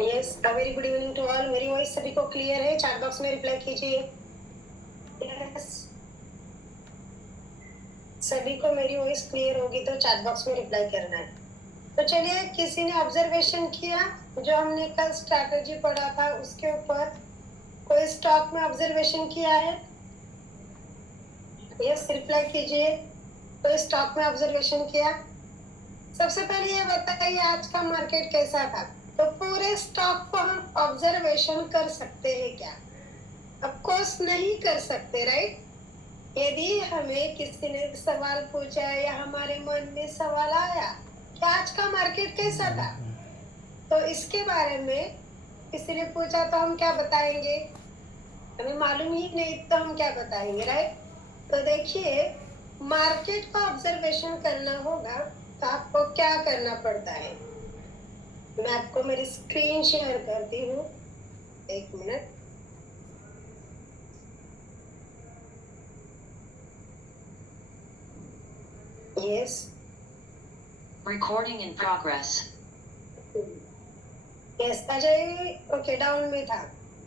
Yes, very good evening to all. मेरी voice सभी को क्लियर है? चैट बॉक्स में रिप्लाई कीजिए। यस, सभी को मेरी वॉइस क्लियर होगी तो चैट बॉक्स में रिप्लाई करना है। तो चलिए, किसी ने ऑब्जर्वेशन किया जो हमने कल स्ट्रैटेजी पढ़ा था उसके ऊपर? कोई स्टॉक में ऑब्जर्वेशन किया है? यस, रिप्लाई कीजिए। कोई स्टॉक में ऑब्जर्वेशन किया? सबसे पहले ये बताइए आज का मार्केट कैसा था। तो पूरे स्टॉक को हम ऑब्जर्वेशन कर सकते हैं क्या? ऑफ कोर्स नहीं कर सकते, राइट? यदि हमें किसी ने सवाल पूछा या हमारे मन में सवाल आया कि आज का मार्केट कैसा था, तो इसके बारे में किसी ने पूछा तो हम क्या बताएंगे? हमें मालूम ही नहीं तो हम क्या बताएंगे, राइट? तो देखिए, मार्केट का ऑब्जर्वेशन करना होगा तो आपको क्या करना पड़ता है। मैं आपको मेरी स्क्रीन शेयर करती हूँ, एक minute. Yes, Recording in progress. Yes, Ajay okay down में था।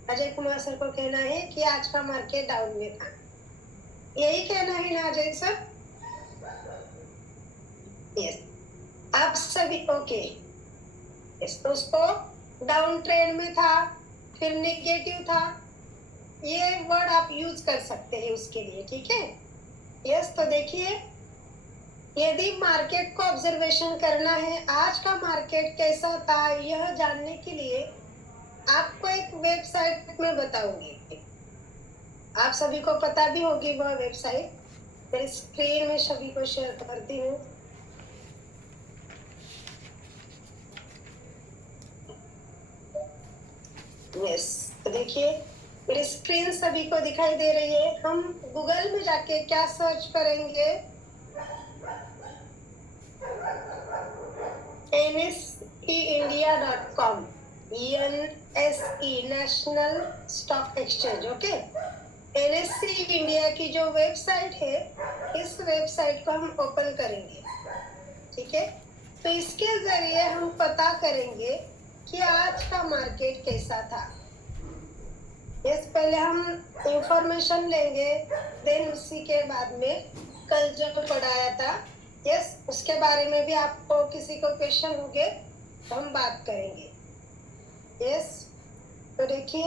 अजय कुमार सर को कहना है कि आज का मार्केट डाउन में था, यही कहना है ना अजय सर? यस, आप सभी ओके। यस, तो उसको डाउन ट्रेंड में था, फिर नेगेटिव था, ये वर्ड आप यूज कर सकते हैं उसके लिए, ठीक है? यस, तो देखिए, यदि मार्केट को ऑब्जर्वेशन करना है आज का मार्केट कैसा था यह जानने के लिए आपको एक वेबसाइट में बताऊंगी। आप सभी को पता भी होगी वह वेबसाइट। मेरी स्क्रीन में सभी को शेयर करती हूँ। यस, तो देखिए, मेरी स्क्रीन सभी को दिखाई दे रही है। हम गूगल में जाके क्या सर्च करेंगे? nse.india.com, NSE national stock exchange, okay. NSE India की जो वेबसाइट है, इस वेबसाइट को हम ओपन करेंगे, ठीक है? तो इसके जरिए हम पता करेंगे कि आज का मार्केट कैसा था। यस, पहले हम इंफॉर्मेशन लेंगे, देन उसी के बाद में कल जो पढ़ाया था, यस, उसके बारे में भी आपको किसी को क्वेश्चन होंगे तो हम बात करेंगे। यस, तो देखिए,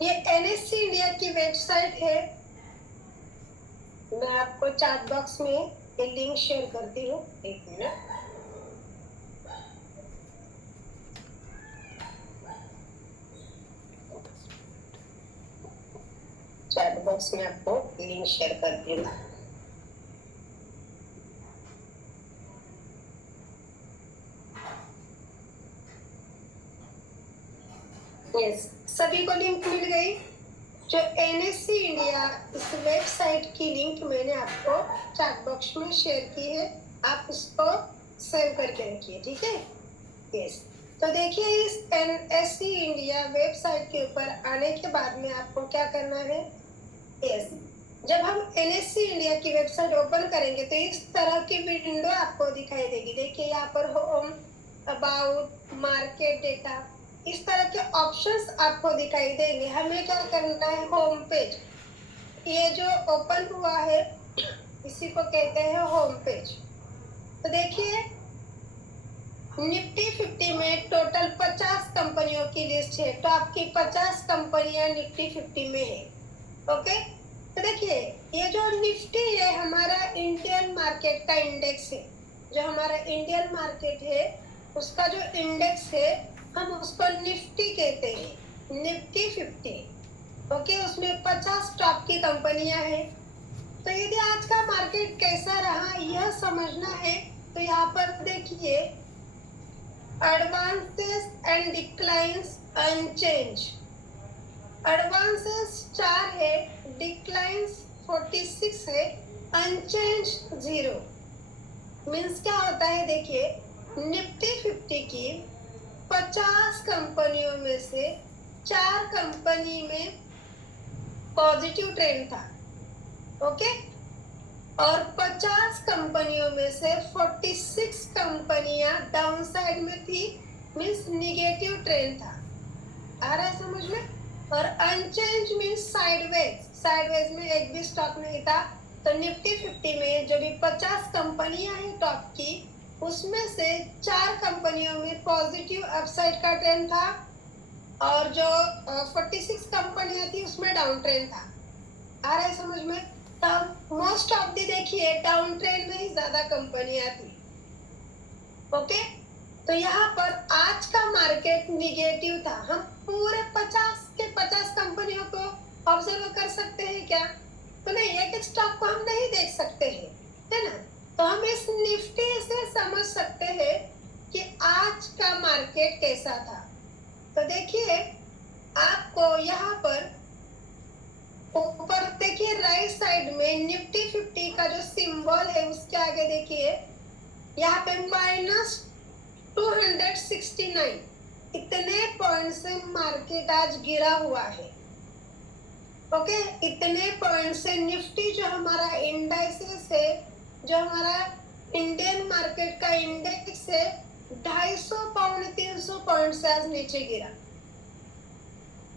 ये NSE इंडिया की वेबसाइट है। मैं आपको चैट बॉक्स में ये लिंक शेयर करती हूँ, एक मिनट। चैट बॉक्स में आपको लिंक शेयर करती हूँ। यस, सभी को लिंक मिल गई। जो NSE इंडिया इस वेबसाइट की लिंक मैंने आपको चैट बॉक्स में शेयर की है, आप उसको सेव करके रखिए, ठीक है? यस, तो देखिए, इस NSE इंडिया वेबसाइट के ऊपर आने के बाद में आपको क्या करना है? यस, जब हम NSE इंडिया की वेबसाइट ओपन करेंगे तो इस तरह की विंडो आपको दिखाई देगी। देखिए, यहाँ पर होम, अबाउट, मार्केट डेटा, इस तरह के ऑप्शंस आपको दिखाई देंगे। हमें क्या करना है? होम पेज, ये जो ओपन हुआ है इसी को कहते हैं होम पेज। तो देखिए, निफ्टी 50 में टोटल 50 कंपनियों की लिस्ट है, तो आपकी 50 कंपनियां निफ्टी 50 में है, ओके। तो देखिए, ये जो निफ्टी है हमारा इंडियन मार्केट का इंडेक्स है। जो हमारा इंडियन मार्केट है उसका जो इंडेक्स है हम उसको निफ्टी कहते हैं, निफ्टी 50, ओके। उसमें 50 टॉप की कंपनियां हैं। तो यदि आज का मार्केट कैसा रहा यह समझना है तो यहाँ पर देखिए, advances and declines unchange. Advances 4 है, डिक्लाइंस 46 है, अनचेंज 0। मीन्स क्या होता है? देखिए, निफ्टी 50 की 50 कंपनियों में से 4 कंपनी में पॉजिटिव ट्रेंड था, ओके। और 50 कंपनियों में से 46 कंपनियां डाउन साइड में थी मीन्स निगेटिव ट्रेंड था। आ रहा है समझ में? और अनचेंज मीन्स साइडवेज, साइडवेज में एक भी स्टॉक नहीं था। तो निफ्टी 50 में जो भी 50 कंपनियां हैं टॉप की, उसमें से 4 कंपनियों में पॉजिटिव अपसाइड का ट्रेंड था और जो 46 कंपनियां थी उसमें डाउन ट्रेंड था। आ रहा है समझ में? तब मोस्ट ऑफ दी देखिए डाउन ट्रेंड में ही ज्यादा कंपनियां थी। ओके, तो यहाँ पर आज का मार्केट निगेटिव था। हम पूरे 50 के 50 कंपनियों को ऑब्जर्व कर सकते हैं क्या? तो नहीं, एक एक स्टॉक को हम नहीं देख सकते हैं, है ना? तो हम इस निफ्टी से समझ सकते हैं कि आज का मार्केट कैसा था। तो देखिए आपको यहाँ पर ऊपर देखिए राइट साइड में निफ्टी 50 का जो सिंबल है उसके आगे देखिए यहाँ पे -269 इतने पॉइंट से मार्केट आज गिरा हुआ है। ओके, इतने पॉइंट से निफ्टी जो हमारा इंडेक्स है, जो हमारा इंडियन मार्केट का इंडेक्स है, 250 पॉइंट 300 पॉइंट से आज नीचे गिरा।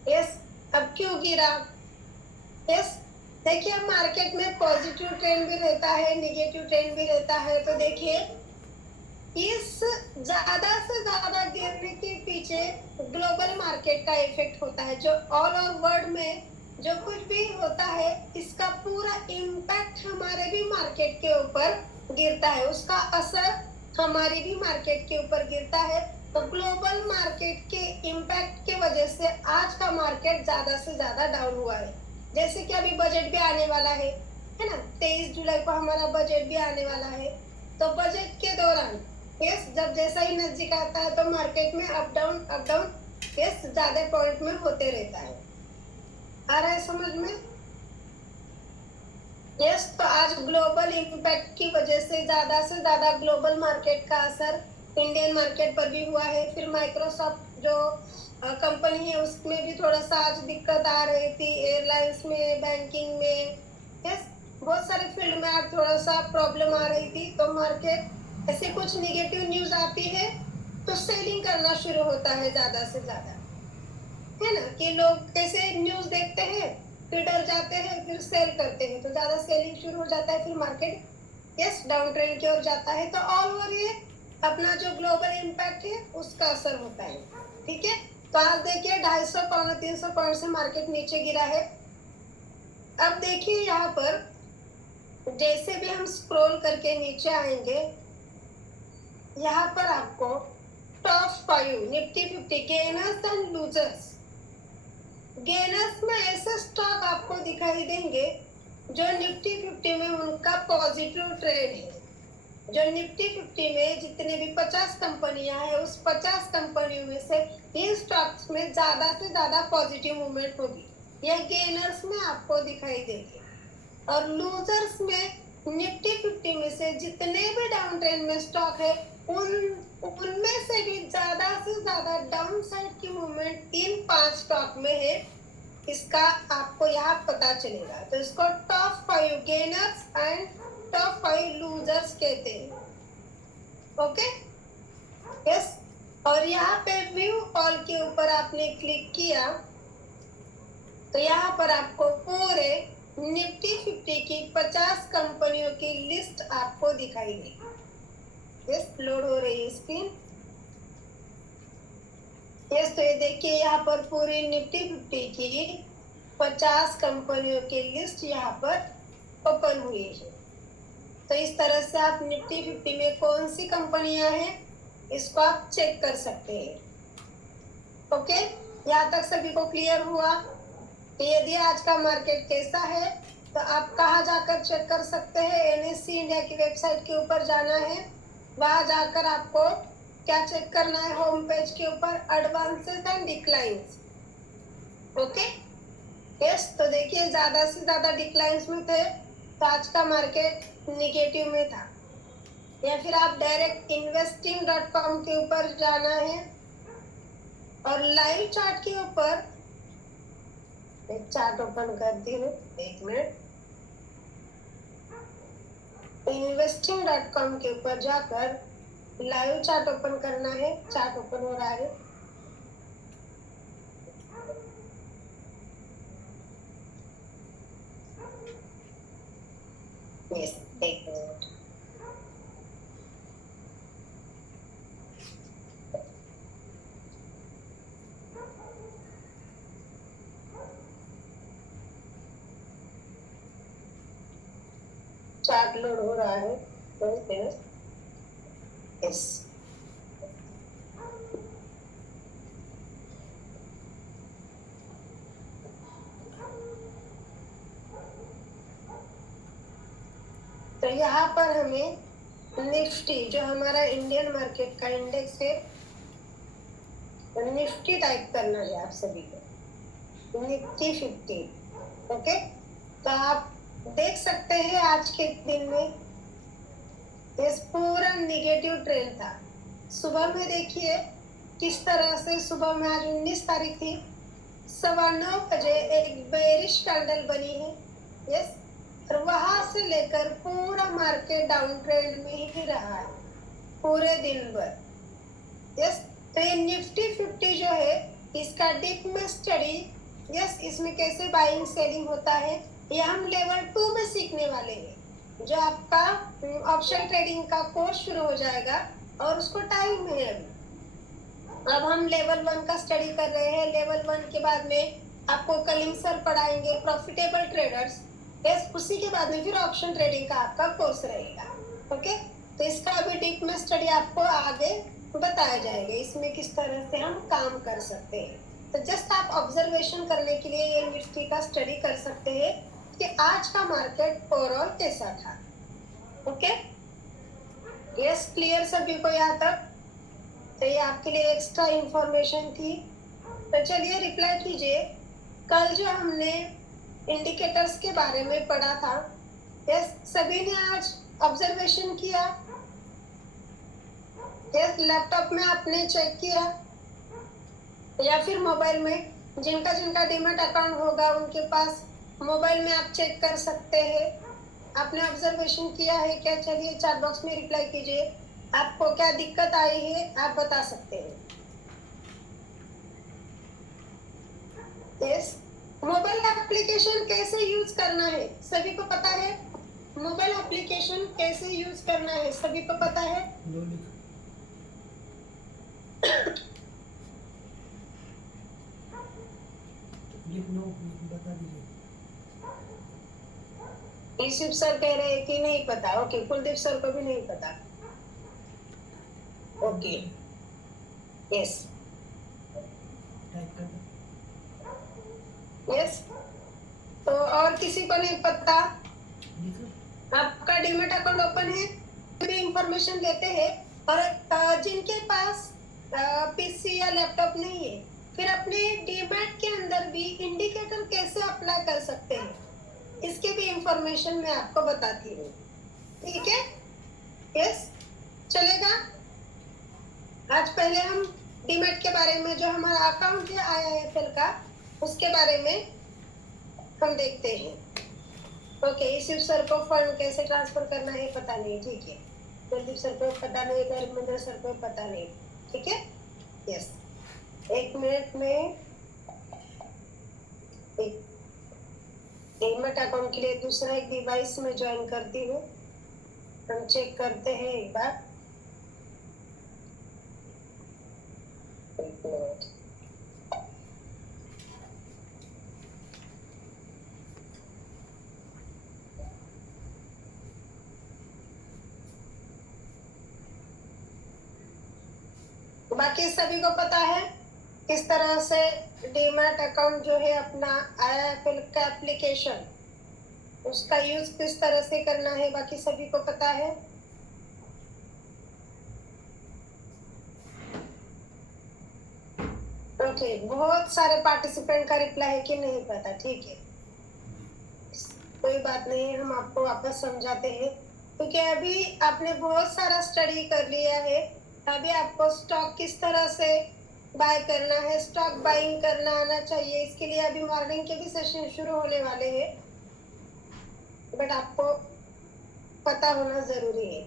यस, अब क्यों गिरा? यस, देखिए मार्केट में पॉजिटिव ट्रेंड भी रहता है, निगेटिव ट्रेंड भी रहता है। तो देखिए इस ज्यादा से ज्यादा गिरने के पीछे ग्लोबल मार्केट का इफेक्ट होता है। जो ऑल ओवर वर्ल्ड में जो कुछ भी होता है, इसका पूरा इम्पैक्ट हमारे भी मार्केट के ऊपर गिरता है, उसका असर हमारी भी मार्केट के ऊपर गिरता है। तो ग्लोबल मार्केट के इम्पैक्ट के वजह से आज का मार्केट ज्यादा से ज्यादा डाउन हुआ है। जैसे कि अभी बजट भी आने वाला है ना? 23 जुलाई को हमारा बजट भी आने वाला है। तो बजट के दौरान यस, जब जैसा ही नजदीक आता है तो मार्केट में अप डाउन यस ज्यादा पॉइंट में होते रहता है। आ रहा है समझ में? यस, तो आज ग्लोबल इम्पैक्ट की वजह से ज्यादा ग्लोबल मार्केट का असर इंडियन मार्केट पर भी हुआ है। फिर माइक्रोसॉफ्ट जो कंपनी है उसमें भी थोड़ा सा आज दिक्कत आ रही थी, एयरलाइंस में, बैंकिंग में, यस बहुत सारे फील्ड में आज थोड़ा सा प्रॉब्लम आ रही थी। तो मार्केट ऐसे कुछ निगेटिव न्यूज आती है तो सेलिंग करना शुरू होता है ज्यादा से ज्यादा, है ना? कि लोग कैसे न्यूज देखते हैं, फिर डर जाते हैं, फिर सेल करते हैं, तो ज्यादा सेलिंग शुरू हो जाता है, फिर मार्केट यस डाउन ट्रेंड की ओर जाता है। तो ऑल ओवर ये अपना जो ग्लोबल इम्पैक्ट है उसका असर होता है। ठीक है, तो आज देखिए 250 पॉइंट 300 पॉइंट से मार्केट नीचे गिरा है। अब देखिए यहाँ पर जैसे भी हम स्क्रॉल करके नीचे आएंगे, यहाँ पर आपको top 5 Nifty 50 gainers and losers, gainers में ऐसे स्टॉक आपको दिखाई देंगे जो निफ्टी 50 में उनका पॉजिटिव ट्रेंड है। जो निफ्टी 50 में जितने भी 50 कंपनियां हैं, उस 50 कंपनियों में से इन स्टॉक्स में ज्यादा से ज्यादा पॉजिटिव मूवमेंट होगी, यह गेनर्स में आपको दिखाई देगी। और लूजर्स में निफ्टी 50 में से जितने भी डाउन ट्रेंड में स्टॉक है, उनमें से भी ज्यादा से ज्यादा डाउन साइड की मूवमेंट इन 5 स्टॉक में है। इसका आपको यहाँ पता चलेगा। तो इसको top 5 gainers and top 5 losers कहते हैं। ओके, यस, और यहाँ पे व्यू ऑल के ऊपर आपने क्लिक किया तो यहाँ पर आपको पूरे निफ्टी 50 की 50 कंपनियों की लिस्ट आपको दिखाई देगी। यस, लोड हो रही है स्क्रीन। यस, तो ये देखिए यहाँ पर पूरी निफ्टी 50 की 50 कंपनियों की लिस्ट यहाँ पर ओपन हुई है। तो इस तरह से आप निफ्टी 50 में कौन सी कंपनियां हैं इसको आप चेक कर सकते हैं। ओके, यहाँ तक सभी को क्लियर हुआ? यदि आज का मार्केट कैसा है तो आप कहाँ जाकर चेक कर सकते हैं? एनएससी इंडिया की वेबसाइट के ऊपर जाना है, वहां जाकर आपको क्या चेक करना है? होम पेज के ऊपर advances and declines. Okay, yes, तो देखिए ज्यादा से ज्यादा डिक्लाइंस में थे तो आज का मार्केट निगेटिव में था। या फिर आप डायरेक्ट investing.com के ऊपर जाना है और लाइव चार्ट के ऊपर एक चार्ट ओपन करती हूँ, एक मिनट। investing.com के ऊपर जाकर लाइव चार्ट ओपन करना है, चार्ट ओपन हो रहा है। यस, एक मिनट। चार्ट लोड हो रहा है, यस। तो यहाँ पर हमें निफ्टी, जो हमारा इंडियन मार्केट का इंडेक्स है, निफ्टी टाइप करना है आप सभी को, निफ्टी 50। ओके, तो आप देख सकते हैं आज के दिन में ये पूरा निगेटिव ट्रेंड था। सुबह में देखिए किस तरह से, सुबह में आज 19 तारीख थी, 9:15 बजे एक बेरिश कैंडल बनी है। यस, और वहां से लेकर पूरा मार्केट डाउन ट्रेंड में ही रहा है पूरे दिन भर। यस, तो ये निफ्टी 50 जो है, इसका डीप में स्टडी, यस, इसमें कैसे बाइंग सेलिंग होता है, ये हम लेवल 2 में सीखने वाले हैं, जो आपका ऑप्शन ट्रेडिंग का कोर्स शुरू हो जाएगा और उसको टाइम है अभी। अब हम लेवल 1 का स्टडी कर रहे हैं। लेवल 1 के बाद में आपको कलिंग सर पढ़ाएंगे प्रॉफिटेबल ट्रेडर्स। यस, उसी के बाद में फिर ऑप्शन ट्रेडिंग का आपका कोर्स रहेगा। ओके, तो इसका अभी डीप में स्टडी आपको आगे बताया जाएगा, इसमें किस तरह से हम काम कर सकते हैं। तो जस्ट आप ऑब्जर्वेशन करने के लिए ये निफ्टी का स्टडी कर सकते हैं कि आज का मार्केट ओवरऑल कैसा था। ओके, यस, क्लियर सभी को यहाँ तक? तो ये आपके लिए एक्स्ट्रा इंफॉर्मेशन थी। तो चलिए रिप्लाई कीजिए। कल जो हमने इंडिकेटर्स के बारे में पढ़ा था, यस, सभी ने आज ऑब्जर्वेशन किया? यस, लैपटॉप में आपने चेक किया या फिर मोबाइल में? जिनका जिनका डीमैट अकाउंट होगा उनके पास मोबाइल में आप चेक कर सकते हैं। आपने ऑब्जर्वेशन किया है क्या? चलिए चैट बॉक्स में रिप्लाई कीजिए, आपको क्या दिक्कत आई है आप बता सकते हैं। यस, मोबाइल एप्लीकेशन कैसे यूज करना है सभी को पता है? मोबाइल एप्लीकेशन कैसे यूज करना है सभी को पता है? बता दीजिए। ईशिव सर कह रहे हैं कि नहीं पता। ओके, कुलदीप सर को भी नहीं पता। ओके, यस यस, तो और किसी को नहीं पता? आपका डीमैट अकाउंट ओपन है, भी इंफॉर्मेशन लेते हैं। और जिनके पास पीसी या लैपटॉप नहीं है, फिर अपने डीमैट के अंदर भी इंडिकेटर कैसे अप्लाई कर सकते हैं, इसके भी इंफॉर्मेशन मैं आपको बताती हूँ। ठीक है, यस, चलेगा? आज पहले हम डीमैट के बारे में, जो हमारा अकाउंट है IIFL का, उसके बारे में हम देखते हैं। ओके, ईशिव सर को फंड कैसे ट्रांसफर करना है पता नहीं, ठीक है। कुलदीप सर को पता नहीं, धर्मेंद्र सर को पता नहीं, ठीक है। यस, एक मिनट में एक डीमैट अकाउंट के लिए दूसरा एक डिवाइस में ज्वाइन करती हूँ। हम चेक करते हैं एक बार। एक मिनट, बाकी सभी को पता है किस तरह से डीमैट अकाउंट जो है अपना IIFL का एप्लीकेशन, उसका यूज किस तरह से करना है, बाकी सभी को पता है? ओके, बहुत सारे पार्टिसिपेंट का रिप्लाई है कि नहीं पता, ठीक है, कोई बात नहीं, हम आपको वापस समझाते हैं। क्योंकि अभी आपने बहुत सारा स्टडी कर लिया है, अभी आपको स्टॉक किस तरह से बाय करना है, स्टॉक बाइंग करना आना चाहिए। इसके लिए अभी मॉर्निंग के भी सेशन शुरू होने वाले हैं, बट आपको पता होना जरूरी है।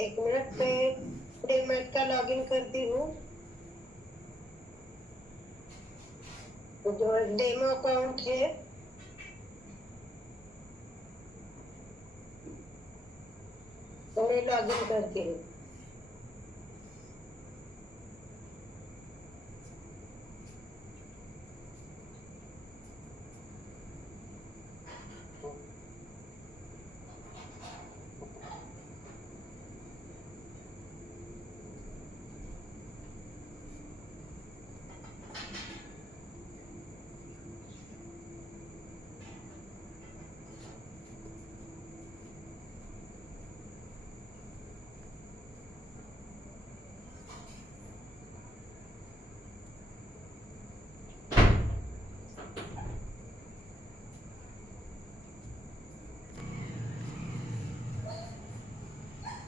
एक मिनट में डीमैट का लॉगिन करती हूँ। जो डेमो अकाउंट है तो मैं लॉगिन करती हूँ।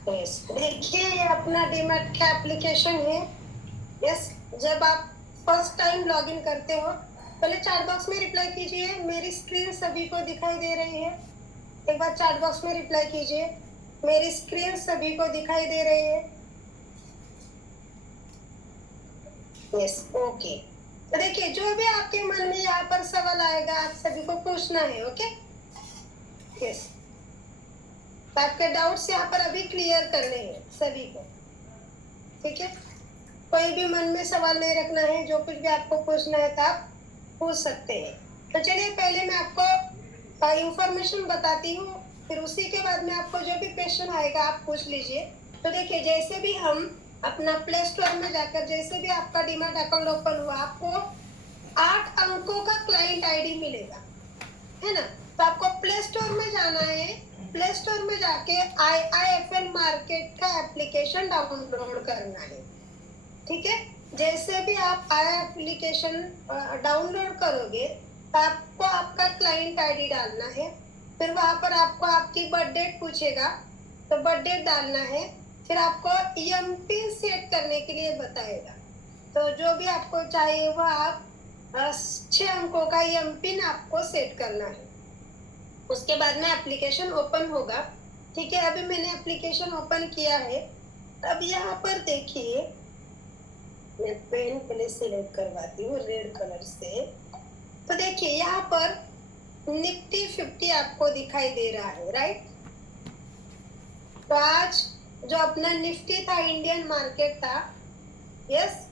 यस, देखिए ये अपना डीमैट का एप्लीकेशन है। यस, जब आप फर्स्ट टाइम लॉगिन करते हो पहले चैट बॉक्स में रिप्लाई कीजिए। मेरी स्क्रीन सभी को दिखाई दे रही है? एक बार चैट बॉक्स में रिप्लाई कीजिए, मेरी स्क्रीन सभी को दिखाई दे रही है? Yes, okay. तो देखिए जो भी आपके मन में यहाँ पर सवाल आएगा आप सभी को पूछना है। ओके, यस, आपके डाउट्स यहाँ पर अभी क्लियर करने हैं सभी को, ठीक है? कोई भी मन में सवाल नहीं रखना है, जो कुछ भी आपको पूछना है तो आप पूछ सकते हैं। तो चलिए पहले मैं आपको इंफॉर्मेशन बताती हूँ, फिर उसी के बाद में आपको जो भी क्वेश्चन आएगा आप पूछ लीजिए। तो देखिए जैसे भी हम अपना प्ले स्टोर में जाकर जैसे भी आपका डीमैट अकाउंट ओपन हुआ आपको 8 अंकों का क्लाइंट आईडी मिलेगा, है ना? तो आपको प्ले स्टोर में जाना है। प्ले स्टोर में जाके IIFL मार्केट का एप्लीकेशन डाउनलोड करना है, ठीक है? जैसे भी आप एप्लीकेशन डाउनलोड करोगे तो आपको आपका क्लाइंट आईडी डालना है। फिर वहां पर आपको आपकी बर्थ डेट पूछेगा तो बर्थ डेट डालना है। फिर आपको एमपिन सेट करने के लिए बताएगा, तो जो भी आपको चाहिए वो आप 6 अंकों का एमपिन आपको सेट करना है। उसके बाद में एप्लीकेशन ओपन होगा, ठीक है? अभी मैंने एप्लीकेशन ओपन किया है। अब यहाँ पर देखिए मैं पेन पहले सिलेक्ट करवाती हूँ रेड कलर से। तो देखिए यहाँ पर निफ्टी 50 आपको दिखाई दे रहा है, राइट? तो आज जो अपना निफ्टी था इंडियन मार्केट था, यस,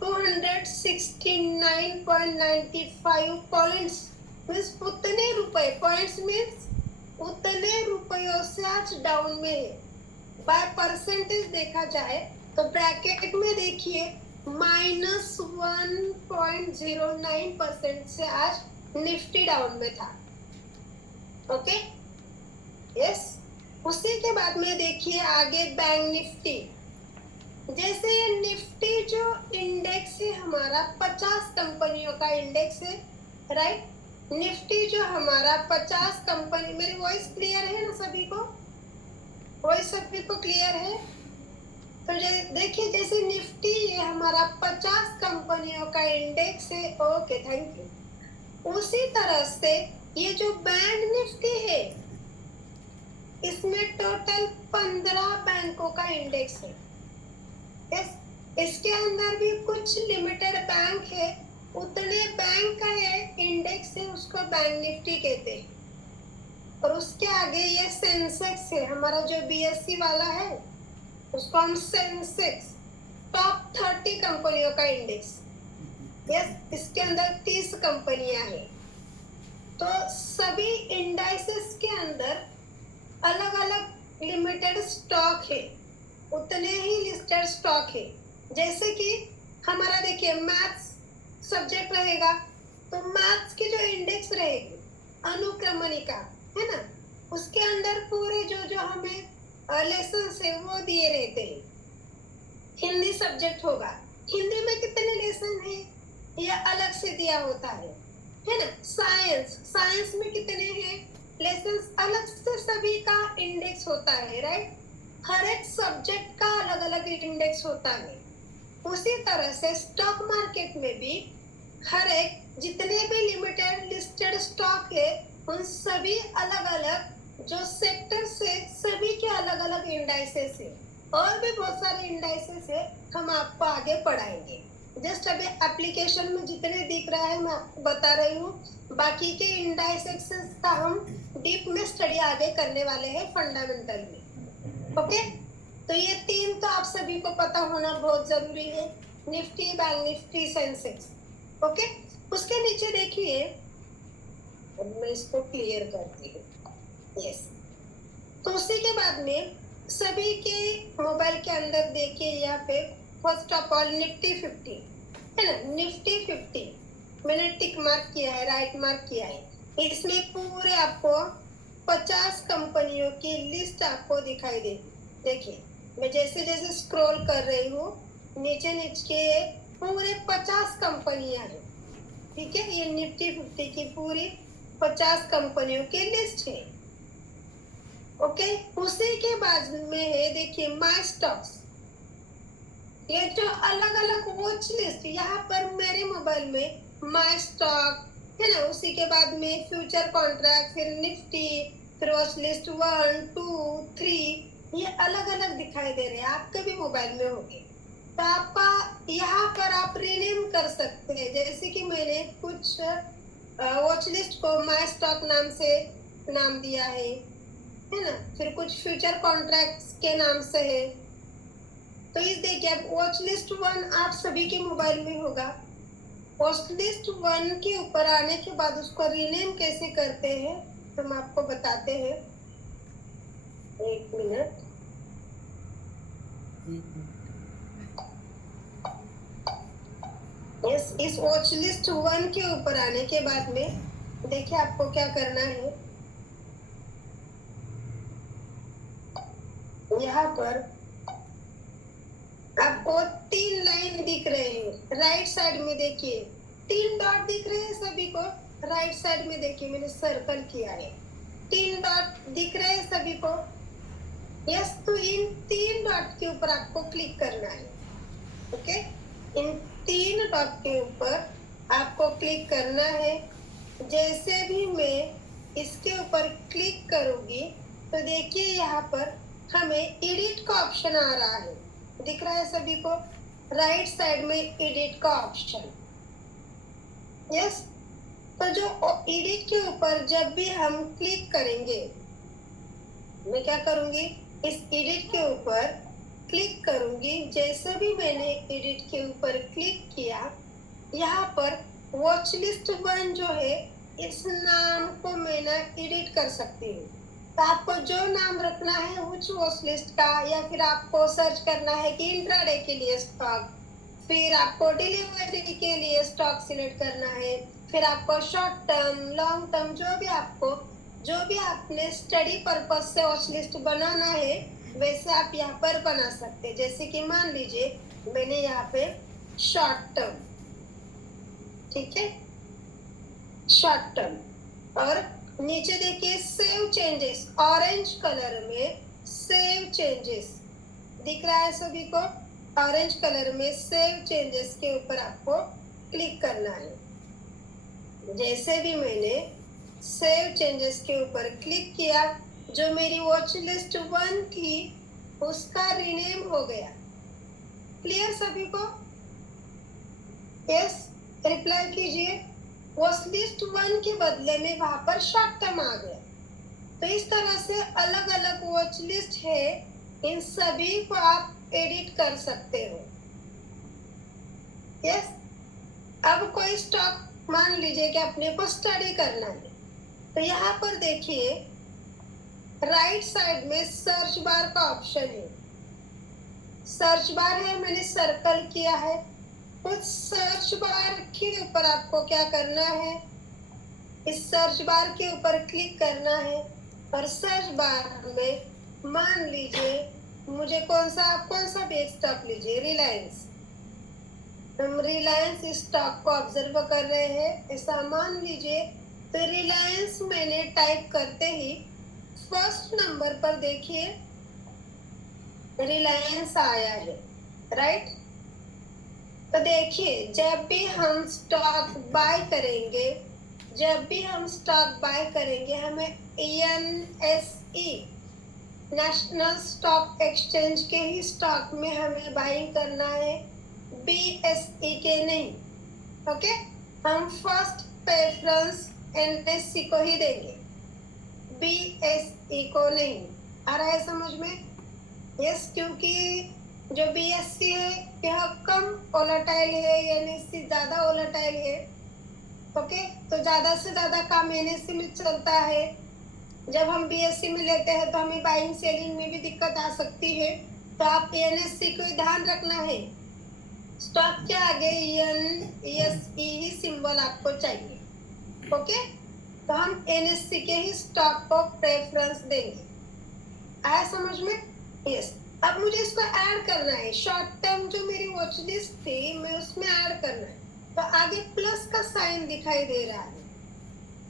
269.95 पॉइंट्स मीन्स उतने रुपए, पॉइंट्स मीन्स उतने रुपयों से आज डाउन में है। बाय परसेंटेज देखा जाए तो ब्रैकेट में देखिए -1.09% से आज निफ्टी डाउन में था। Okay, yes. उसी के बाद में देखिए आगे बैंक निफ्टी। जैसे ये निफ्टी जो इंडेक्स है हमारा 50 कंपनियों का इंडेक्स है, राइट? निफ्टी जो हमारा 50 कंपनी, मेरी वॉइस क्लियर है ना सभी को? वॉइस सभी को क्लियर है? तो देखिए जैसे निफ्टी ये हमारा 50 कंपनियों का इंडेक्स है। Okay, thank you. उसी तरह से ये जो बैंक निफ्टी है इसमें टोटल 15 बैंकों का इंडेक्स है। यस, इसके अंदर भी कुछ लिमिटेड बैंक है, उतने बैंक का है इंडेक्स है, उसको बैंक निफ्टी कहते हैं। और उसके आगे ये सेंसेक्स है हमारा जो BSE वाला है, उसको हम सेंसेक्स टॉप 30 कंपनियों का इंडेक्स। यस, इसके अंदर 30 कंपनियां हैं। तो सभी इंडाइसेस के अंदर अलग अलग लिमिटेड स्टॉक है, उतने ही लिस्टेड स्टॉक है। जैसे कि हमारा देखिए मैथ्स सब्जेक्ट रहेगा तो मैथ्स की जो इंडेक्स रहेगी अनुक्रमणिका, है ना? उसके अंदर पूरे जो जो हमें लेसन है वो दिए रहते हैं। हिंदी सब्जेक्ट होगा, हिंदी में कितने लेसन है यह अलग से दिया होता है ना? साइंस में कितने हैं लेसन अलग से सभी का इंडेक्स होता है, राइट? हर एक सब्जेक्ट का अलग अलग इंडेक्स होता है। उसी तरह से स्टॉक मार्केट में भी हर एक जितने भी लिमिटेड लिस्टेड स्टॉक है उन सभी अलग अलग जो सेक्टर से सभी के अलग अलग इंडाइसेस है। और भी बहुत सारे इंडाइसेस है, हम आपको आगे पढ़ाएंगे। जस्ट अभी एप्लीकेशन में जितने दिख रहा है मैं आपको बता रही हूँ, बाकी के इंडाइसेस का हम डीप में स्टडी आगे करने वाले हैं फंडामेंटल में। ओके, तो ये तीन तो आप सभी को पता होना बहुत जरूरी है, Nifty, bank Nifty, Sensex. Okay, उसके नीचे देखिए, मैं इसको क्लियर करती हूँ। यस, तो उसी के बाद में सभी के मोबाइल के अंदर देखिए यहाँ पे फर्स्ट ऑफ ऑल निफ्टी 50 है ना, निफ्टी 50 मैंने टिक मार्क किया है, राइट मार्क किया है। इसमें पूरे आपको 50 कंपनियों की लिस्ट आपको दिखाई दे। देखिए मैं जैसे जैसे स्क्रॉल कर रही हूँ, नीचे नीचे पूरे 50 कंपनियां हैं। ठीक है, ये निफ्टी 50 की पूरी 50 कंपनियों की लिस्ट है। ओके, उसी के बाद में है देखिए माय स्टॉक्स, ये जो अलग अलग वॉच लिस्ट, यहाँ पर मेरे मोबाइल में माय स्टॉक है ना, उसी के बाद में फ्यूचर कॉन्ट्रैक्ट, फिर निफ्टी, फिर वॉच लिस्ट 1 2 3, ये अलग अलग दिखाई दे रहे हैं, आपके भी मोबाइल में होंगे। तो आपका यहाँ पर आप रीनेम कर सकते हैं, जैसे कि मैंने कुछ वॉच लिस्ट को माय स्टॉक नाम से नाम दिया है ना, फिर कुछ फ्यूचर कॉन्ट्रैक्ट्स के नाम से है। तो इस देखिए अब वॉच लिस्ट 1 आप सभी के मोबाइल में होगा। वॉच लिस्ट 1 के ऊपर आने के बाद उसको रीनेम कैसे करते हैं हम आपको बताते हैं। एक मिनट, इस वॉच लिस्ट 1 के ऊपर आने के बाद में देखिए आपको क्या करना है। यहाँ पर आपको 3 लाइन दिख रहे हैं, राइट साइड में देखिए 3 डॉट दिख रहे हैं सभी को। राइट साइड में देखिए मैंने सर्कल किया है, 3 डॉट दिख रहे हैं सभी को। यस, तो इन 3 डॉट के ऊपर आपको क्लिक करना है। ओके, इन 3 डॉट के ऊपर आपको क्लिक करना है। जैसे भी मैं इसके ऊपर क्लिक करूंगी तो देखिए यहाँ पर हमें एडिट का ऑप्शन आ रहा है, दिख रहा है सभी को, राइट साइड में एडिट का ऑप्शन। यस, तो जो एडिट के ऊपर जब भी हम क्लिक करेंगे, मैं क्या करूंगी, इस एडिट के ऊपर क्लिक करूंगी। जैसे भी मैंने एडिट के ऊपर क्लिक किया, यहाँ पर वॉच लिस्ट 1 जो है, इस नाम को मैं ना एडिट कर सकती हूँ। तो आपको जो नाम रखना है उस वॉच लिस्ट का, या फिर आपको सर्च करना है कि इंट्राडे के लिए स्टॉक, फिर आपको डिलीवरी के लिए स्टॉक सिलेक्ट करना है, फिर आपको शॉर्ट टर्म, लॉन्ग टर्म, जो भी आपने स्टडी पर्पस से वॉच लिस्ट बनाना है वैसे आप यहाँ पर बना सकते हैं। जैसे कि मान लीजिए मैंने यहाँ पे शॉर्ट टर्म, ठीक है, शॉर्ट टर्म, और नीचे देखिए सेव चेंजेस, ऑरेंज कलर में सेव चेंजेस दिख रहा है सभी को। ऑरेंज कलर में सेव चेंजेस के ऊपर आपको क्लिक करना है। जैसे भी मैंने सेव चेंजेस के ऊपर क्लिक किया, जो मेरी वॉच लिस्ट 1 थी उसका रीनेम हो गया। क्लियर सभी को? यस, रिप्लाई कीजिए। वॉच लिस्ट 1 के बदले में वहां पर शॉर्ट टर्म आ गया। तो इस तरह से अलग अलग वॉच लिस्ट है, इन सभी को आप एडिट कर सकते हो। यस, अब कोई स्टॉक मान लीजिए कि अपने को स्टडी करना है, तो यहाँ पर देखिए राइट साइड में सर्च बार का ऑप्शन है। सर्च बार है, मैंने सर्कल किया है। उस सर्च बार के ऊपर आपको क्या करना है, इस सर्च बार के ऊपर क्लिक करना है, और सर्च बार में मान लीजिए मुझे कौन सा भी स्टॉक लीजिए, रिलायंस। हम रिलायंस स्टॉक को ऑब्जर्व कर रहे हैं, ऐसा मान लीजिए। तो रिलायंस मैंने टाइप करते ही फर्स्ट नंबर पर देखिए रिलायंस आया है, राइट। तो देखिए जब भी हम स्टॉक बाय करेंगे, हमें NSE नेशनल स्टॉक एक्सचेंज के ही स्टॉक में हमें बाइंग करना है, BSE के नहीं। ओके, हम फर्स्ट प्रेफरेंस NSE को ही देंगे, BSE को नहीं। आ रहा है समझ में? यस, क्योंकि जो BSE है यह कम वोलेटाइल है, NSE ज्यादा वोलेटाइल है। ओके, तो ज्यादा से ज्यादा काम NSE में चलता है। जब हम BSE में लेते हैं तो हमें बाइंग सेलिंग में भी दिक्कत आ सकती है, तो आप NSE को ध्यान रखना है। स्टॉक के आगे NSE ही सिंबल आपको चाहिए। ओके, तो हम NSE के ही स्टॉक को प्रेफरेंस देंगे। आया समझ में? यस। अब मुझे इसको ऐड करना है, शॉर्ट टर्म जो मेरी वॉच लिस्ट थी मैं उसमें ऐड करना है, तो आगे प्लस का साइन दिखाई दे रहा है।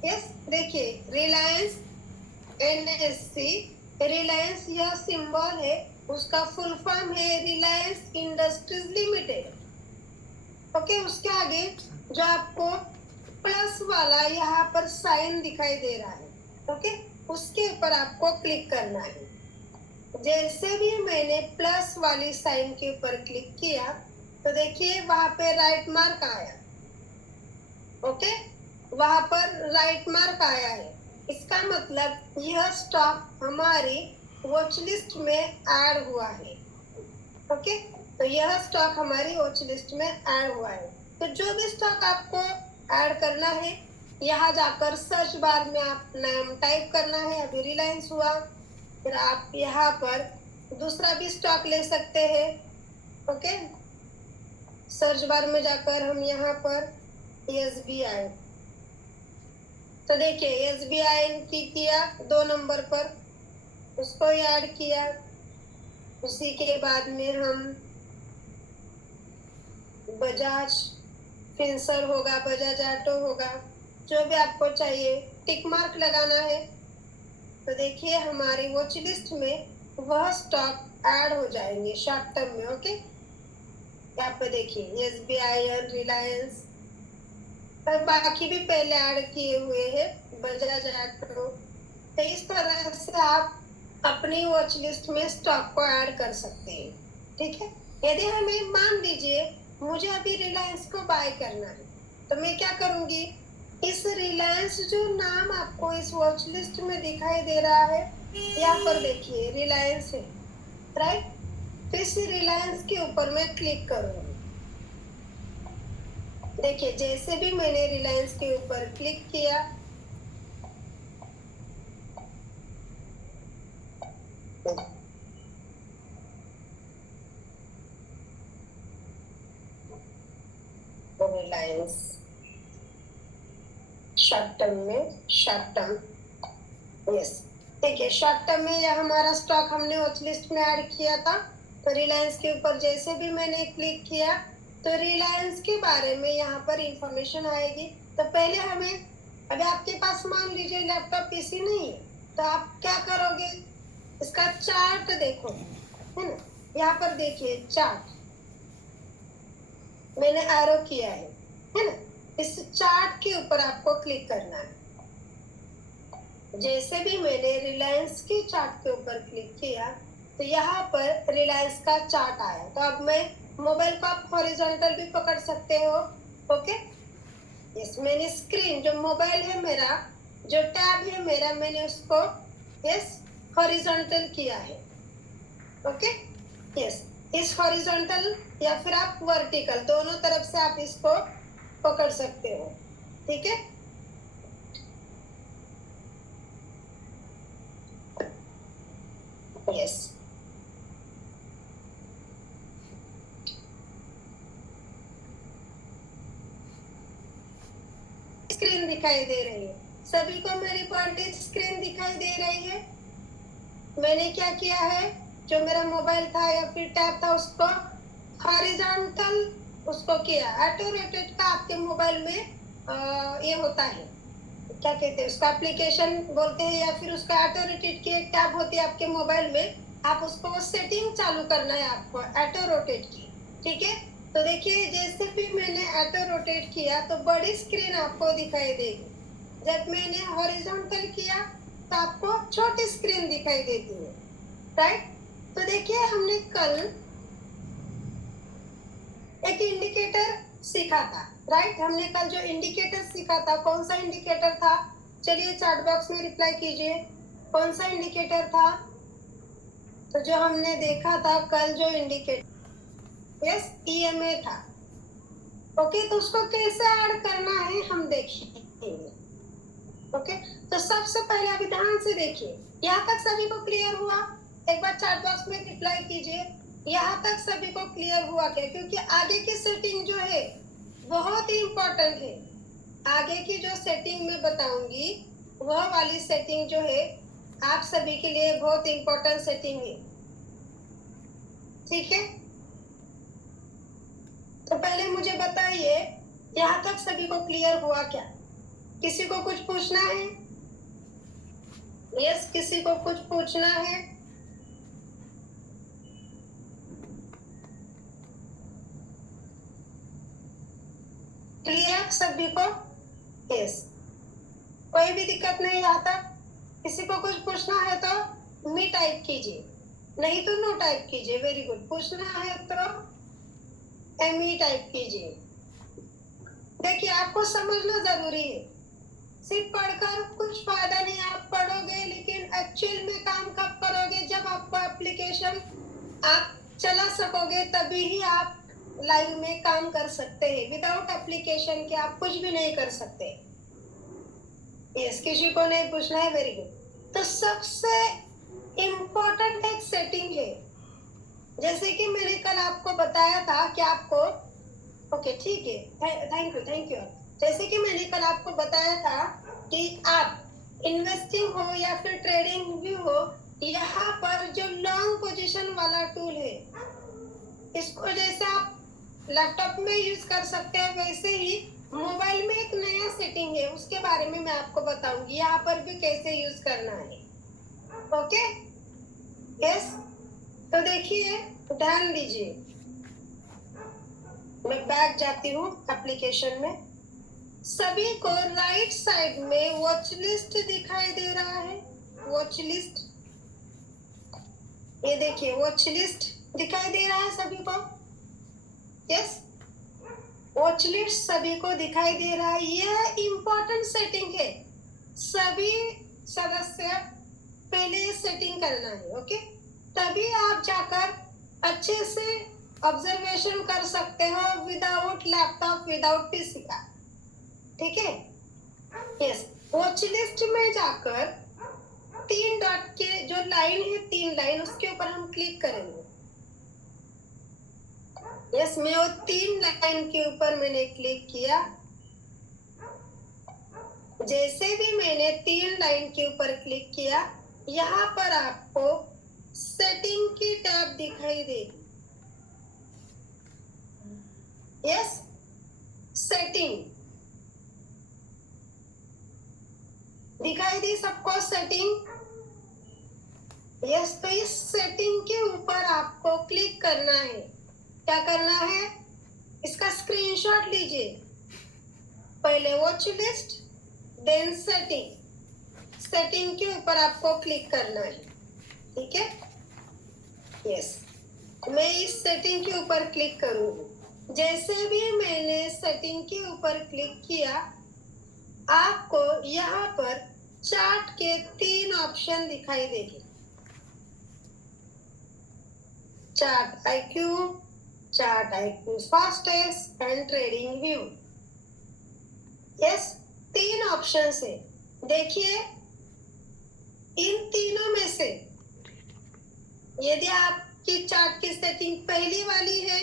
यस, देखिए रिलायंस NSE, रिलायंस यह सिंबल है, उसका फुल फॉर्म है रिलायंस इंडस्ट्रीज लिमिटेड। ओके, उसके आगे जो आपको प्लस वाला यहाँ पर साइन दिखाई दे रहा है, ओके, उसके ऊपर आपको क्लिक करना है। जैसे भी मैंने प्लस वाली साइन के ऊपर क्लिक किया तो देखिए वहां पे राइट मार्क आया। ओके, वहां पर राइट मार्क आया है, इसका मतलब यह स्टॉक हमारी वॉच लिस्ट में ऐड हुआ है। ओके, तो यह स्टॉक हमारी वॉच लिस्ट में ऐड हुआ है। तो जो भी स्टॉक आपको ऐड करना है, यहाँ जाकर सर्च बार में आप नाम टाइप करना है। अभी रिलायंस हुआ, फिर आप यहाँ पर दूसरा भी स्टॉक ले सकते हैं। ओके, सर्च बार में जाकर हम यहाँ पर SBI, तो देखिए SBI की किया 2 नंबर पर, उसको ऐड किया। उसी के बाद में हम बजाज फिंसर होगा, बजाज ऑटो होगा, जो भी आपको चाहिए टिक मार्क लगाना है। तो देखिए हमारी वॉच लिस्ट में वह स्टॉक ऐड हो जाएंगे शॉर्ट टर्म में। ओके, यहाँ पे देखिए SBI और रिलायंस और बाकी भी पहले ऐड किए हुए हैं, बजाज ऑटो। तो इस तरह से आप अपनी वॉच लिस्ट में स्टॉक को ऐड कर सकते हैं। ठीक है, यदि हमें मान लीजिए मुझे अभी रिलायंस को बाय करना है, तो मैं क्या करूंगी, इस रिलायंस जो नाम आपको इस वॉच लिस्ट में दिखाई दे रहा है, यहाँ पर देखिए रिलायंस है, राइट। तो इस रिलायंस के ऊपर मैं क्लिक करूंगी। देखिए जैसे भी मैंने रिलायंस के ऊपर क्लिक किया, रिलायंस शॉर्ट टर्म में, शॉर्ट टर्म, यस, देखिए शॉर्ट टर्म में यह हमारा स्टॉक हमने वॉच लिस्ट में ऐड किया था। तो रिलायंस के ऊपर जैसे भी मैंने क्लिक किया तो रिलायंस के बारे में यहाँ पर इंफॉर्मेशन आएगी। तो पहले हमें, अभी आपके पास मान लीजिए लैपटॉप PC नहीं है, तो आप क्या करोगे, इसका चार्ट देखो, है ना, यहाँ पर देखिए चार्ट मैंने एरो किया है ना, इस चार्ट के ऊपर आपको क्लिक करना है। जैसे भी मैंने रिलायंस के चार्ट के ऊपर क्लिक किया तो यहाँ पर रिलायंस का चार्ट आया। तो अब मैं मोबाइल को आप हॉरिजॉन्टल भी पकड़ सकते हो। ओके, यस, मैंने स्क्रीन जो मोबाइल है मेरा, जो टैब है मेरा, मैंने उसको यस हॉरिजॉन्टल किया है। ओके, यस, इस हॉरिजॉन्टल या फिर आप वर्टिकल, दोनों तरफ से आप इसको पकड़ सकते हो। ठीक है, यस, स्क्रीन दिखाई दे रही है, सभी को मेरी क्वांटिटी स्क्रीन दिखाई दे रही है। मैंने क्या किया है, जो मेरा मोबाइल था या फिर टैब था उसको हॉरिजॉन्टल उसको किया। ऑटो रोटेट का आपके मोबाइल में ये होता है, क्या कहते हैं उसका, एप्लीकेशन बोलते हैं, या फिर उसका ऑटो रोटेट की एक टैब होती है आपके मोबाइल में, आप उसको सेटिंग चालू करना है आपको ऑटो रोटेट की। ठीक है, तो देखिए जैसे भी मैंने ऑटो रोटेट किया तो बड़ी स्क्रीन आपको दिखाई देगी। जब मैंने हॉरिजॉन्टल किया तो आपको छोटी स्क्रीन दिखाई देती है। राइट। तो देखिए हमने कल एक इंडिकेटर सीखा था, राइट। हमने कल जो इंडिकेटर सीखा था, कौन सा इंडिकेटर था? चलिए चैट बॉक्स में रिप्लाई कीजिए, कौन सा इंडिकेटर था? तो जो हमने देखा था कल जो इंडिकेटर, यस, ईएमए था। ओके, तो उसको कैसे ऐड करना है हम देखेंगे। ओके, तो सबसे पहले अभी ध्यान से देखिए, यहाँ तक सभी को क्लियर हुआ? एक बार चैट बॉक्स में रिप्लाई कीजिए, यहाँ तक सभी को क्लियर हुआ क्या? क्योंकि आगे की सेटिंग जो है बहुत ही इंपॉर्टेंट है। आगे की जो सेटिंग मैं बताऊंगी वह वाली सेटिंग जो है आप सभी के लिए बहुत इंपॉर्टेंट सेटिंग है, ठीक है। तो पहले मुझे बताइए यहाँ तक सभी को क्लियर हुआ क्या? किसी को कुछ पूछना है? यस, किसी को कुछ पूछना है? क्लियर सभी को? यस, कोई भी दिक्कत नहीं यहाँ तक? किसी को कुछ पूछना है तो मी टाइप कीजिए, नहीं तो नो टाइप कीजिए। Very good. पूछना है तो एमी टाइप कीजिए। देखिए आपको समझना जरूरी है, सिर्फ पढ़कर कुछ फायदा नहीं। आप पढ़ोगे लेकिन एक्चुअल में काम कब करोगे? जब आपको एप्लीकेशन आप चला सकोगे तभी ही आप लाइव में काम कर सकते हैं। विदाउट एप्लीकेशन के आप कुछ भी नहीं कर सकते। यस, किसी को नहीं पूछना है। Very good. तो सबसे इम्पोर्टेंट एक सेटिंग है, जैसे कि मैंने कल आपको बताया था कि आपको, ओके ठीक है, थैंक यू। जैसे कि मैंने कल आपको बताया था कि आप इन्वेस्टिंग हो या फिर ट्रेडिंग भी हो, यहाँ पर जो लॉन्ग पोजीशन वाला टूल है, इसको जैसे आप लैपटॉप में यूज कर सकते हैं वैसे ही मोबाइल में एक नया सेटिंग है, उसके बारे में मैं आपको बताऊंगी यहाँ पर भी कैसे यूज करना है। Okay, yes. तो देखिए ध्यान दीजिए, मैं बैक जाती हूँ एप्लीकेशन में। सभी को राइट साइड में वॉच लिस्ट दिखाई दे रहा है। वॉच लिस्ट, ये देखिए वॉच लिस्ट दिखाई दे रहा है सभी को? यस, वॉच लिस्ट सभी को दिखाई दे रहा है। यह इंपॉर्टेंट सेटिंग है, सभी सदस्य पहले सेटिंग करना है। ओके, तभी आप जाकर अच्छे से ऑब्जर्वेशन कर सकते हो विदाउट लैपटॉप, विदाउट पीसी का, ठीक है। यस, वॉच लिस्ट में जाकर 3 डॉट के जो लाइन है, 3 लाइन, उसके ऊपर हम क्लिक करेंगे। यस, मैं वो 3 लाइन के ऊपर मैंने क्लिक किया। जैसे भी मैंने 3 लाइन के ऊपर क्लिक किया, यहाँ पर आपको सेटिंग की टैब दिखाई देगी। यस, सेटिंग दिखाई दी सबको? Setting, yes. तो इस सेटिंग के ऊपर आपको क्लिक करना है। क्या करना है? इसका स्क्रीनशॉट लीजिए। पहले watch list, then setting. Setting के ऊपर आपको क्लिक करना है, ठीक है। यस, मैं इस सेटिंग के ऊपर क्लिक करूंगी। जैसे भी मैंने सेटिंग के ऊपर क्लिक किया, आपको यहाँ पर चार्ट के 3 ऑप्शन दिखाई देंगे। Chart IQ fastest and trading view. Yes, 3 option है। देखिए इन तीनों में से यदि आपकी चार्ट की सेटिंग पहली वाली है,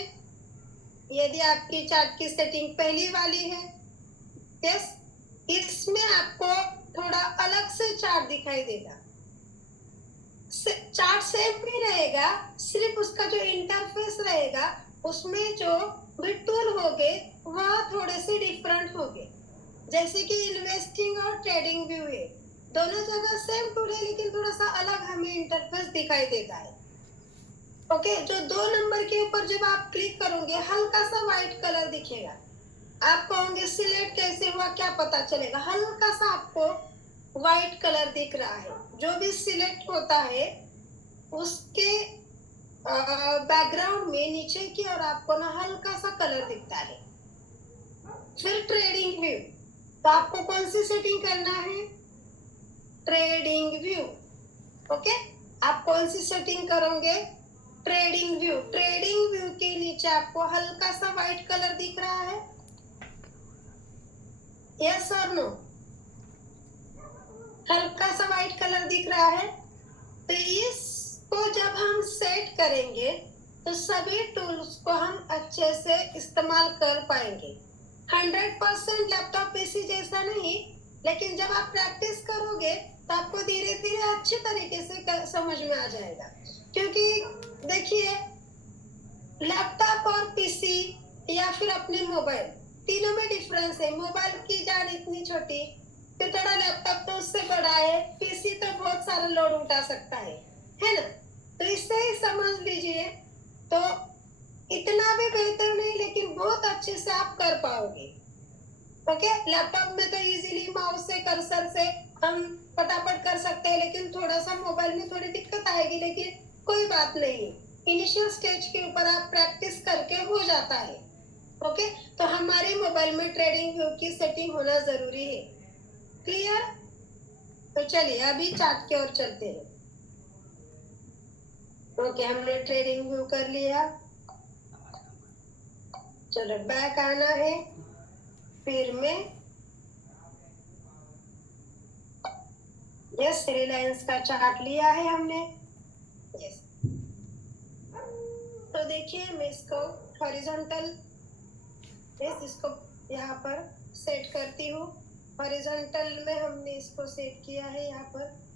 यदि आपकी चार्ट की सेटिंग पहली वाली है, यस, इसमें आपको थोड़ा अलग से चार्ट दिखाई देगा। चार्ट सेम भी रहेगा, सिर्फ उसका जो इंटरफेस रहेगा उसमें जो भी टूल होंगे वह थोड़े से डिफरेंट होंगे। जैसे कि इन्वेस्टिंग और ट्रेडिंग व्यू है, दोनों जगह सेम टूल है लेकिन थोड़ा सा अलग हमें इंटरफेस दिखाई देता है। ओके, जो 2 नंबर के ऊपर जब आप क्लिक करोगे हल्का सा व्हाइट कलर दिखेगा। आप कहोगे सिलेक्ट कैसे हुआ, क्या पता चलेगा? हल्का सा आपको व्हाइट कलर दिख रहा है। जो भी सिलेक्ट होता है उसके बैकग्राउंड में नीचे की और आपको ना हल्का सा कलर दिखता है। फिर ट्रेडिंग व्यू, तो आपको कौन सी सेटिंग करना है? Trading view. ओके, आप कौन सी सेटिंग करोगे? Trading view. ट्रेडिंग व्यू के नीचे आपको हल्का सा व्हाइट कलर दिख रहा है, यस और नो? हल्का सा व्हाइट कलर दिख रहा है। तो इसको जब हम सेट करेंगे तो सभी टूल्स को हम अच्छे से इस्तेमाल कर पाएंगे। 100% लैपटॉप पीसी जैसा नहीं, लेकिन जब आप प्रैक्टिस करोगे तो आपको धीरे धीरे अच्छे तरीके से समझ में आ जाएगा। क्योंकि देखिए, लैपटॉप और पीसी या फिर अपने मोबाइल, तीनों में डिफरेंस है। मोबाइल की जान इतनी छोटी, फिर थोड़ा लैपटॉप तो उससे बड़ा है, पीसी तो बहुत सारा लोड उठा सकता है ना? तो इससे ही समझ लीजिए, तो इतना भी बेहतर नहीं, लेकिन बहुत अच्छे से आप कर पाओगे। ओके, लैपटॉप में तो इजीली माउस से, कर्सर से हम फटाफट कर सकते हैं, लेकिन थोड़ा सा मोबाइल में थोड़ी दिक्कत आएगी, लेकिन कोई बात नहीं। इनिशियल स्टेज के ऊपर आप प्रैक्टिस करके हो जाता है। ओके, तो हमारे मोबाइल में ट्रेडिंग व्यू की सेटिंग होना जरूरी है। क्लियर? तो चलिए अभी चार्ट की ओर चलते हैं। ओके, हमने ट्रेडिंग व्यू कर लिया। चलो बैक आना है, फिर में यस, रिलायंस का चार्ट लिया है हमने। यस, तो देखिए मैं इसको हॉरिजॉन्टल, यस, इसको यहाँ पर सेट करती हूँ। हॉरिजॉन्टल में हमने इसको सेट किया है यहाँ पर।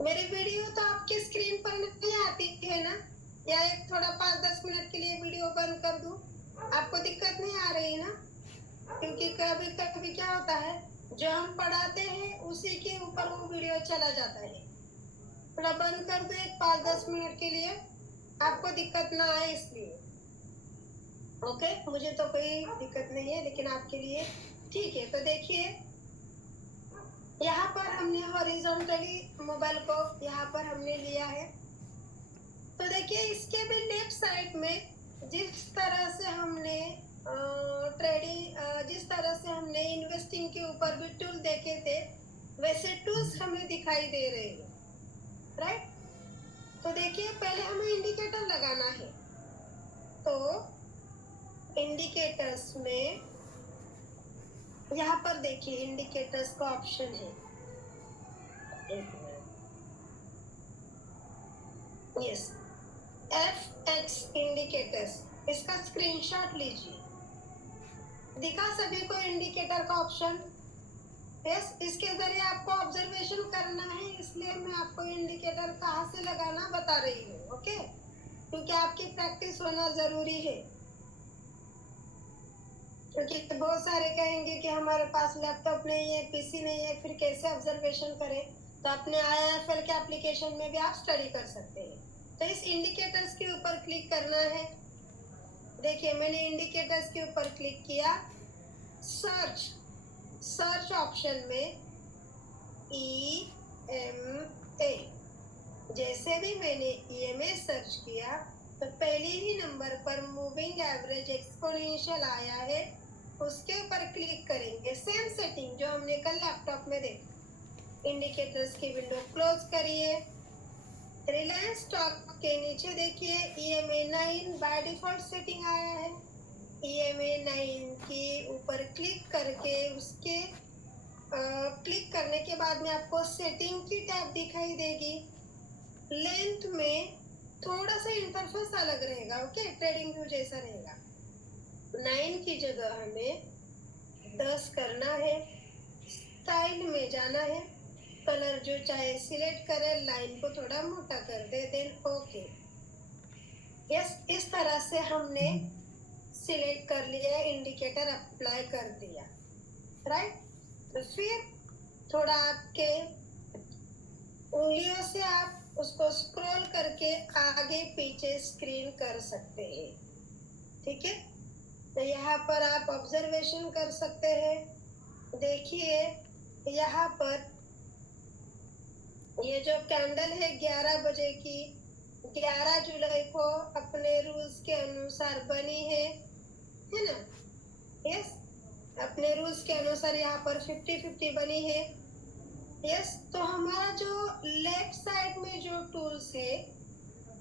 मेरी वीडियो तो आपके स्क्रीन पर नहीं आती है ना? या एक थोड़ा 5-10 मिनट के लिए वीडियो बंद कर दूं? आपको दिक्कत नहीं आ रही है ना? क्योंकि कभी कभी क्या होता है, जो हम पढ़ाते हैं उसी के ऊपर वो वीडियो चला जाता है। थोड़ा बंद कर दो एक 5-10 मिनट के लिए, आपको दिक्कत ना आए इसलिए। ओके, मुझे तो कोई दिक्कत नहीं है, लेकिन आपके लिए ठीक है। तो देखिए, यहाँ पर हमने हॉरिजॉन्टली मोबाइल को यहाँ पर हमने लिया है। तो देखिए, इसके भी लेफ्ट साइड में जिस तरह से हमने ट्रेडिंग, जिस तरह से हमने इन्वेस्टिंग के ऊपर भी टूल देखे थे, वैसे टूल्स हमें दिखाई दे रहे हैं, राइट? तो देखिए, पहले हमें इंडिकेटर लगाना है। तो इंडिकेटर्स में यहाँ पर देखिए इंडिकेटर्स का ऑप्शन है, यस, FX इंडिकेटर्स। इसका स्क्रीनशॉट लीजिए, दिखा सभी को इंडिकेटर का ऑप्शन? यस, इसके जरिए आपको ऑब्जर्वेशन करना है, इसलिए मैं आपको इंडिकेटर कहाँ से लगाना बता रही हूँ। ओके, क्योंकि आपकी प्रैक्टिस होना जरूरी है। क्योंकि बहुत सारे कहेंगे कि हमारे पास लैपटॉप नहीं है, पीसी नहीं है, फिर कैसे ऑब्जर्वेशन करें? तो अपने IIFL के एप्लीकेशन में भी आप स्टडी कर सकते हैं। तो इस इंडिकेटर्स के ऊपर क्लिक करना है। देखिए, मैंने इंडिकेटर्स के ऊपर क्लिक किया। सर्च ऑप्शन में EMA, जैसे भी मैंने EMA सर्च किया तो पहले ही नंबर पर मूविंग एवरेज एक्सपोनेंशियल आया है, उसके ऊपर क्लिक करेंगे। सेम सेटिंग जो हमने कल लैपटॉप में देखी। इंडिकेटर्स की विंडो क्लोज करिए। रिलायंस स्टॉक के नीचे देखिए EMA 9 बाय डिफॉल्ट सेटिंग आया है। EMA 9 के ऊपर क्लिक करके उसके क्लिक करने के बाद में आपको सेटिंग की टैब दिखाई देगी। लेंथ में थोड़ा सा इंटरफेस अलग रहेगा, ओके, ट्रेडिंग व्यू जैसा रहेगा। 9 की जगह हमें 10 करना है। स्टाइल में जाना है, कलर जो चाहे सिलेक्ट करें, लाइन को थोड़ा मोटा कर दे, देन ओके। यस, इस तरह से हमने सिलेक्ट कर लिया, इंडिकेटर अप्लाई कर दिया, राइट? तो फिर थोड़ा आपके उंगलियों से आप उसको स्क्रॉल करके आगे पीछे स्क्रीन कर सकते हैं, ठीक है? तो यहाँ पर आप ऑब्जर्वेशन कर सकते हैं। देखिए, यहाँ पर ये जो कैंडल है 11 बजे की 11 जुलाई को अपने रूल्स के अनुसार बनी है ना? यस, अपने रूल्स के अनुसार यहाँ पर 50-50 बनी है। यस, तो हमारा जो लेफ्ट साइड में जो टूल्स है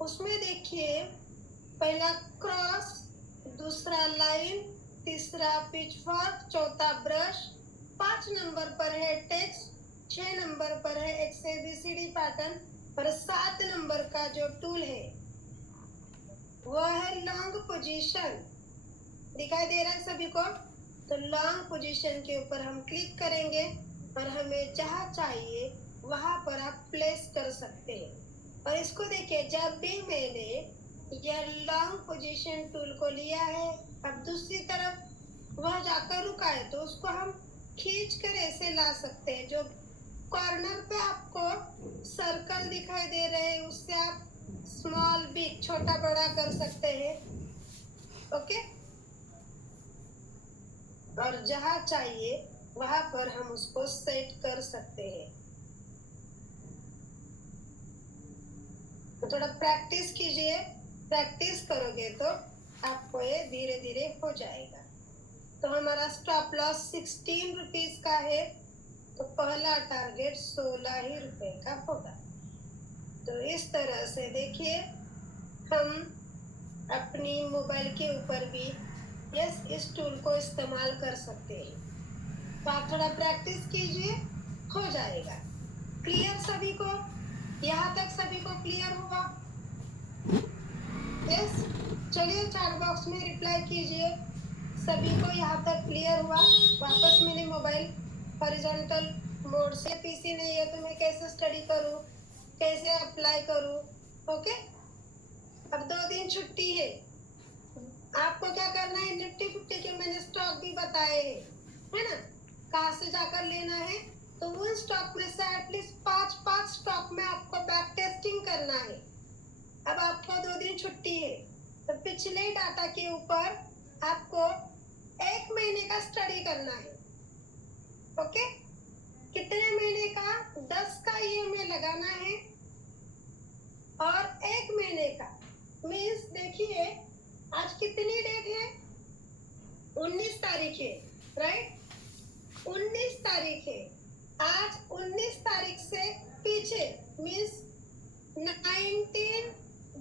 उसमें देखिए, पहला क्रॉस, दूसरा लाइन, तीसरा पिचफॉर्क, चौथा ब्रश, 5 नंबर पर है टेक्स्ट, 6 नंबर पर है XABCD पैटर्न और 7 नंबर का जो टूल है वो है लॉन्ग पोजीशन। दिखाई दे रहा है सभी को? तो लॉन्ग पोजीशन के ऊपर हम क्लिक करेंगे और हमें जहाँ चाहिए वहां पर आप प्लेस कर सकते हैं। और इसको देखिए, जब भी मैंने यह लॉन्ग पोजीशन टूल को लिया है, अब दूसरी तरफ वह जाकर रुका है तो उसको हम खींच कर ऐसे ला सकते हैं। जो कॉर्नर पे आपको सर्कल दिखाई दे रहे हैं उससे आप स्मॉल बिग छोटा बड़ा कर सकते हैं। ओके, और जहाँ चाहिए वहां पर हम उसको सेट कर सकते हैं। तो थोड़ा प्रैक्टिस कीजिए, प्रैक्टिस करोगे तो आपको ये धीरे धीरे हो जाएगा। तो हमारा स्टॉप लॉस 16 रुपीज का है, तो पहला टारगेट 16 ही रुपए का होगा। तो इस तरह से देखिए, हम अपनी मोबाइल के ऊपर भी यस इस टूल को इस्तेमाल कर सकते हैं। तो आप थोड़ा प्रैक्टिस कीजिए, हो जाएगा। क्लियर सभी को? यहाँ तक सभी को क्लियर हुआ? यस, चलिए चैट बॉक्स में रिप्लाई कीजिए। सभी को यहाँ तक क्लियर हुआ? वापस मेरे मोबाइल हॉरिजॉन्टल मोड से, पीसी नहीं है तो मैं कैसे स्टडी करूँ, कैसे अप्लाई करूँ? ओके, अब 2 दिन छुट्टी है, आपको क्या करना है? निफ्टी 50 के मैंने स्टॉक भी बताए हैं, है ना? कहाँ से जाकर लेना है? तो उन स्टॉक में से एटलीस्ट 5 स्टॉक में आपको बैक टेस्टिंग करना है। अब आपको 2 दिन छुट्टी है, तो पिछले डाटा के ऊपर आपको 1 महीने का स्टडी करना है। ओके, कितने महीने का? 10 का EMA लगाना है और 1 महीने का मीन्स, देखिए आज कितनी डेट है? 19 तारीख है, राइट? 19 तारीख है। आज 19 तारीख से पीछे मीन्स 19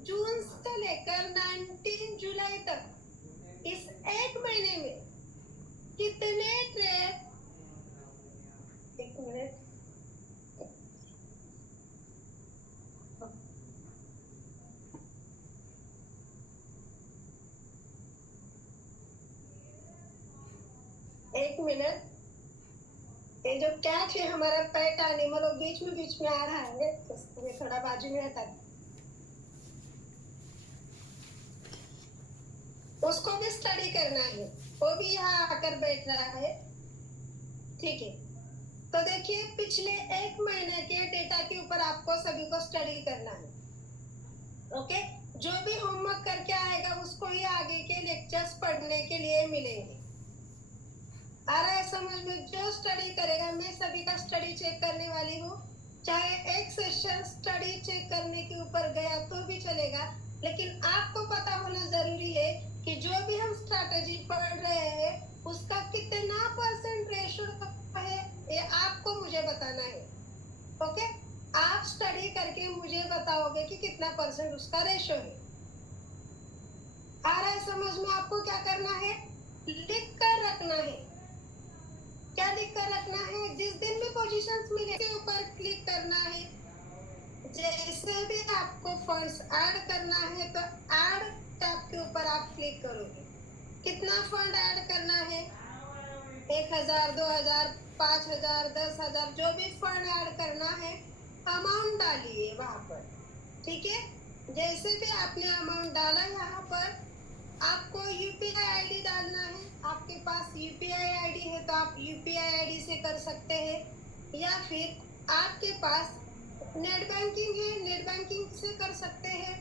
जून से लेकर 19 जुलाई तक इस 1 महीने में कितने ट्रेड, 1 मिनट, एक मिनट, ये जो कैट है हमारा पेट एनिमल वो बीच में आ रहा है, तो थोड़ा बाजू में हटा, उसको भी स्टडी करना है, वो भी यहाँ आकर बैठ रहा है। ठीक है, तो देखिए पिछले 1 महीने के डेटा के ऊपर आपको सभी को स्टडी करना है। ओके, जो भी होमवर्क करके आएगा उसको ही आगे के लेक्चर्स पढ़ने के लिए मिलेंगे। आ रहा है समझ में? जो स्टडी करेगा, मैं सभी का स्टडी चेक करने वाली हूँ, चाहे एक सेशन स्टडी चेक करने के ऊपर गया तो भी चलेगा, लेकिन आपको पता होना जरूरी है कि जो भी हम स्ट्रैटेजी पढ़ रहे हैं उसका कितना % रेशो है, ये आपको मुझे बताना है। ओके, आप स्टडी करके मुझे बताओगे कि कितना % उसका रेशो है। आ रहा है समझ में? आपको क्या करना है? लिख कर रखना है। क्या लिख कर रखना है? जिस दिन भी पोजीशंस मिले के ऊपर क्लिक करना है। जैसे भी आपको फंड्स ऐड करना है तो ऐड टैब के ऊपर आप क्लिक करोगे। कितना फंड ऐड करना है? 1000, 2000, 5000, 10,000, जो भी फंड ऐड करना है अमाउंट डालिए वहां पर। ठीक है, जैसे भी आपने अमाउंट डाला यहाँ पर आपको UPI ID डालना है। आपके पास UPI ID है तो आप UPI ID से कर सकते हैं, या फिर आपके पास नेट बैंकिंग है, नेट बैंकिंग से कर सकते हैं।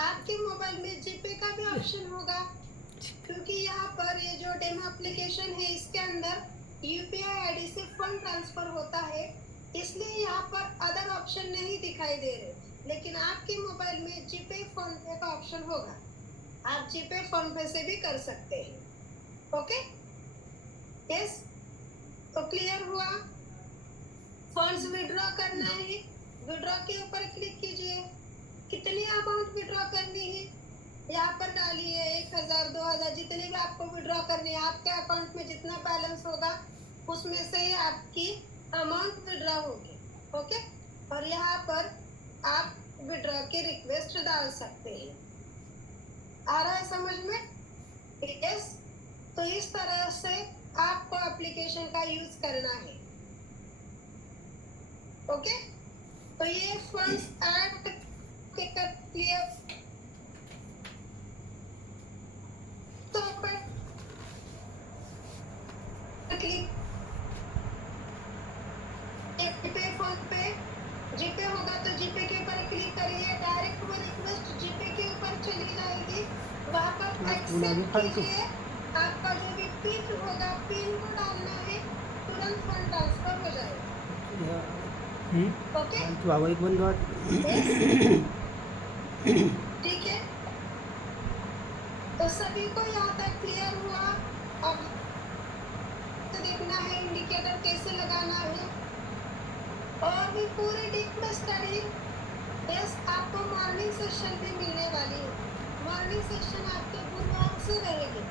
आपके मोबाइल में जीपे का भी ऑप्शन होगा, क्योंकि यहाँ पर ये जो डेमो एप्लीकेशन है इसके अंदर UPI ID से फंड ट्रांसफर होता है। इसलिए यहाँ पर अदर ऑप्शन नहीं दिखाई दे रहे, लेकिन आपके मोबाइल में जीपे फोन पे का ऑप्शन होगा, आप जीपे फोन पे से भी कर सकते हैं। ओके, यस, तो क्लियर हुआ। फंड्स विड्रॉ करना है, विड्रॉ के ऊपर क्लिक कीजिए, कितनी अमाउंट विड्रॉ करनी है यहाँ पर डालिए, 1000 2000 जितनी भी आपको विड्रॉ करनी है, आपके अकाउंट में जितना बैलेंस होगा उसमें से ही आपकी अमाउंट विड्रॉ होगी। ओके, और यहाँ पर आप विड्रॉ की रिक्वेस्ट डाल सकते हैं। आ रहा है समझ में? यस, तो इस तरह से आपको एप्लीकेशन का यूज करना है। ओके, तो ये फंड्स ऐड क्लियर तो पर क्लिक, जीपे फोन पे, जीपे होगा तो जीपे के ऊपर क्लिक करिए, डायरेक्ट वो रिक्वेस्ट जीपे के ऊपर चली जाएगी, वहाँ पर एक्सेप्ट कीजिए, आपका जो भी पिन होगा पिन को डालना है, तुरंत फंड ट्रांसफर हो जाएगा। ओके, तू आवा एक बंद बात ठीक है, तो सभी को यहाँ तक क्लियर हुआ। अब तो देखना है इंडिकेटर कैसे लगाना है, और भी पूरी डीप में स्टडी। यस, आपको मॉर्निंग सेशन भी मिलने वाली है, मॉर्निंग सेशन आपके गुरुवार से रहेगी।